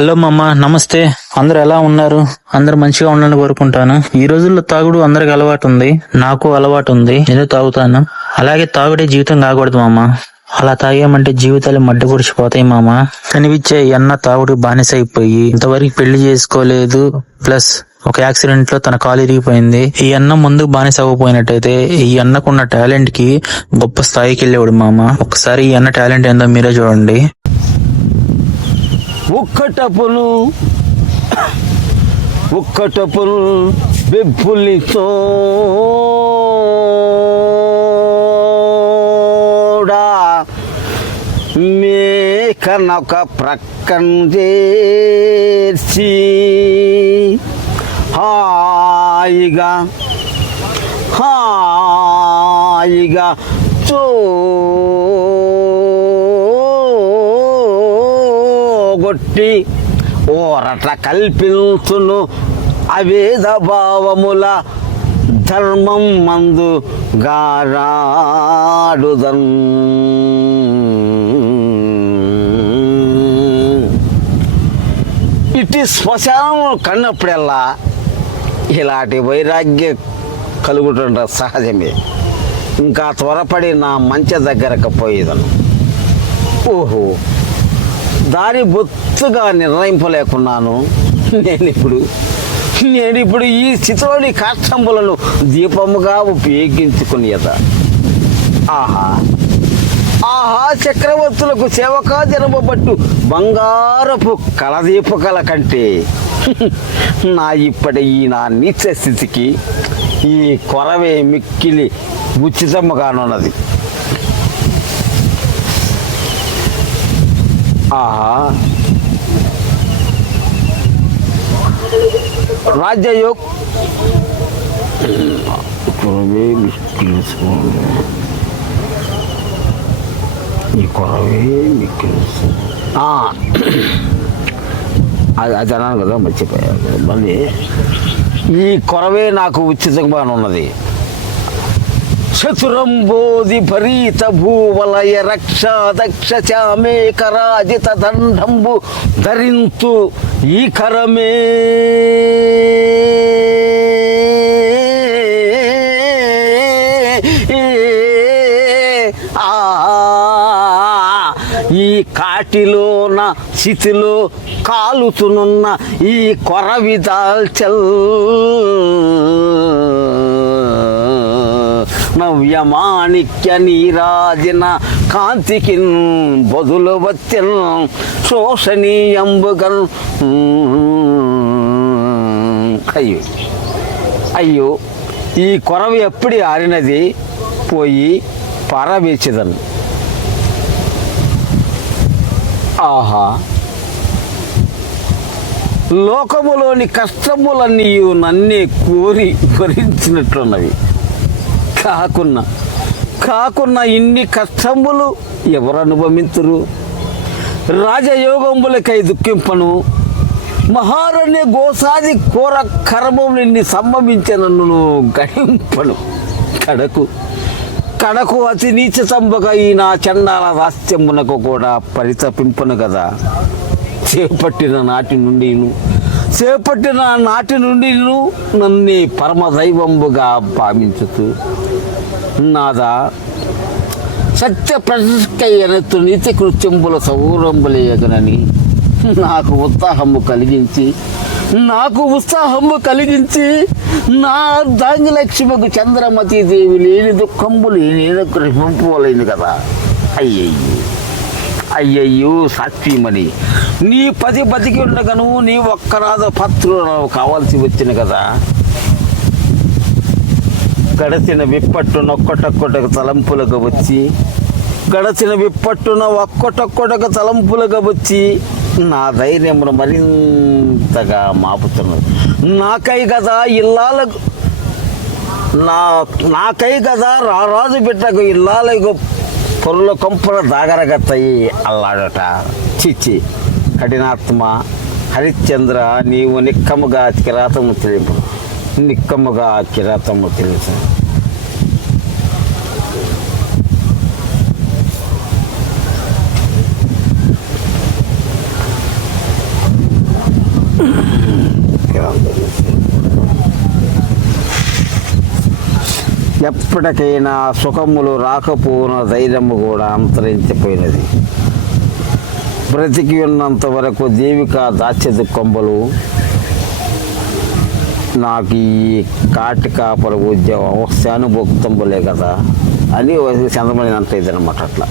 Hello మామ, నమస్తే. అందరు ఎలా ఉన్నారు? అందరు మంచిగా ఉండాలని కోరుకుంటాను. ఈ రోజుల్లో తాగుడు అందరికి అలవాటు ఉంది, నాకు అలవాటు ఉంది. నేను తాగుతాను. అలాగే తాగుడే జీవితం కాకూడదు మామ. అలా తాగామంటే జీవితాలు మడ్డ గుడిచిపోతాయి మామ. కనిపించే అన్న తాగుడు బానిస అయిపోయి ఇంతవరకు పెళ్లి చేసుకోలేదు, ప్లస్ ఒక యాక్సిడెంట్ లో తన కాలు ఇరిగిపోయింది. ఈ అన్న ముందుకు బానిస అవ్వపోయినట్టయితే ఈ అన్నకున్న టాలెంట్ కి గొప్ప స్థాయికి వెళ్ళేవాడు మామ. ఒకసారి ఈ అన్న టాలెంట్ ఏందో మీరే చూడండి. ఒక్కటపులు బెబ్బులి తోడా మేకనొక ప్రక్కన చేర్చి హాయిగా చోగొట్టి ఓరట కల్పించును అవేద భావముల ధర్మం మందు గారాడుదన్. ఇటు శ్మశానం కన్నప్పుడల్లా ఇలాంటి వైరాగ్యం కలుగుతుండ సహజమే. ఇంకా త్వరపడి నా మంచె దగ్గరకు పోయేదను. ఓహో, దాని బొత్తుగా నిర్ణయింపలేకున్నాను. నేనిప్పుడు ఈ స్థితిలోని కాష్టంబులను దీపముగా ఉపయోగించుకునేదా. ఆహా చక్రవర్తులకు సేవకా జనబట్టు బంగారపు కలదీపకల కంటే నా నీచ స్థితికి ఈ కొరవే మిక్కిలి ఉచితముగానున్నది. ఆహా, రాజ్యయోగ్ కొరవే అది అన్నాను కదా, మర్చిపోయాను. మళ్ళీ ఈ కొరవే నాకు ఉచితంగా ఉన్నది. చతురంబోధి భరీత భూవలయ రక్ష దక్ష చామేకరాజిత దండంబు ధరింతు ఈ కరమే ఈ కాటిలోన స్థితిలో కాలుతునున్న ఈ కొరవిదాల్చల్ నవ్యమాణిక్య నీరాజన కాంతికి బదులు వచ్చెన్ శోషణీయంబుగన్. అయ్యో ఈ కొరవి ఎప్పుడు ఆరినది, పోయి పారవేచెదను. ఆహా, లోకములోని కష్టములన్నీ నన్నే కోరి భరించినట్లున్నవి. కాకున్న ఇన్ని కష్టములు ఎవరు అనుభవింతురు? రాజయోగంబులకై దుఃఖింపను, మహారణ్య గోసాది కోర కర్మం నిన్ను సంభవించనన్ను గణింపను. కడకు అతి నీచ సంభగా ఈ నా చండాల రాస్యమునకు కూడా పరితపింపను కదా. చేపట్టిన నాటి నుండి నన్ను పరమదైవంబుగా భావించుతూ నాదా సత్య ప్రతిష్ఠయనత్తు నీతి కృత్యంబుల సౌరంబులేయగనని నాకు ఉత్సాహము కలిగించి నా ధాన్యలక్ష్మికు చంద్రమతీదేవి లేని దుఃఖంబులు నేను గ్రహింపలేను కదా. అయ్యయ్యో సాక్షిమణి, నీ పది బతికి ఉండగను నీ ఒక్కరాధ పత్రులు కావాల్సి వచ్చిన కదా. గడచిన విప్పట్టున ఒక్కటొక్కటకు తలంపులుగా వచ్చి నా ధైర్యమును మరింతగా మాపుతున్నది. నాకై కదా రారాజు బిడ్డకు ఇల్లాలకు పొరుల కొంపల దాగరగత్తయి అల్లాడట. చిచ్చి కఠినాత్మ హరిశ్చంద్ర, నీవు నిక్కముగా కిరాతము తెలుపు. ఎప్పటికైనా సుఖములు రాకపోయిన ధైర్యము కూడా అంతరించిపోయినది. బ్రతికి ఉన్నంత వరకు దేవిక దాస్యత కొమ్మలు నాకు ఈ కాటి కాపల ఉద్యోగం శానుభోక్తంబులే కదా అని చంద్రమణి అంటేది అనమాట. అట్లా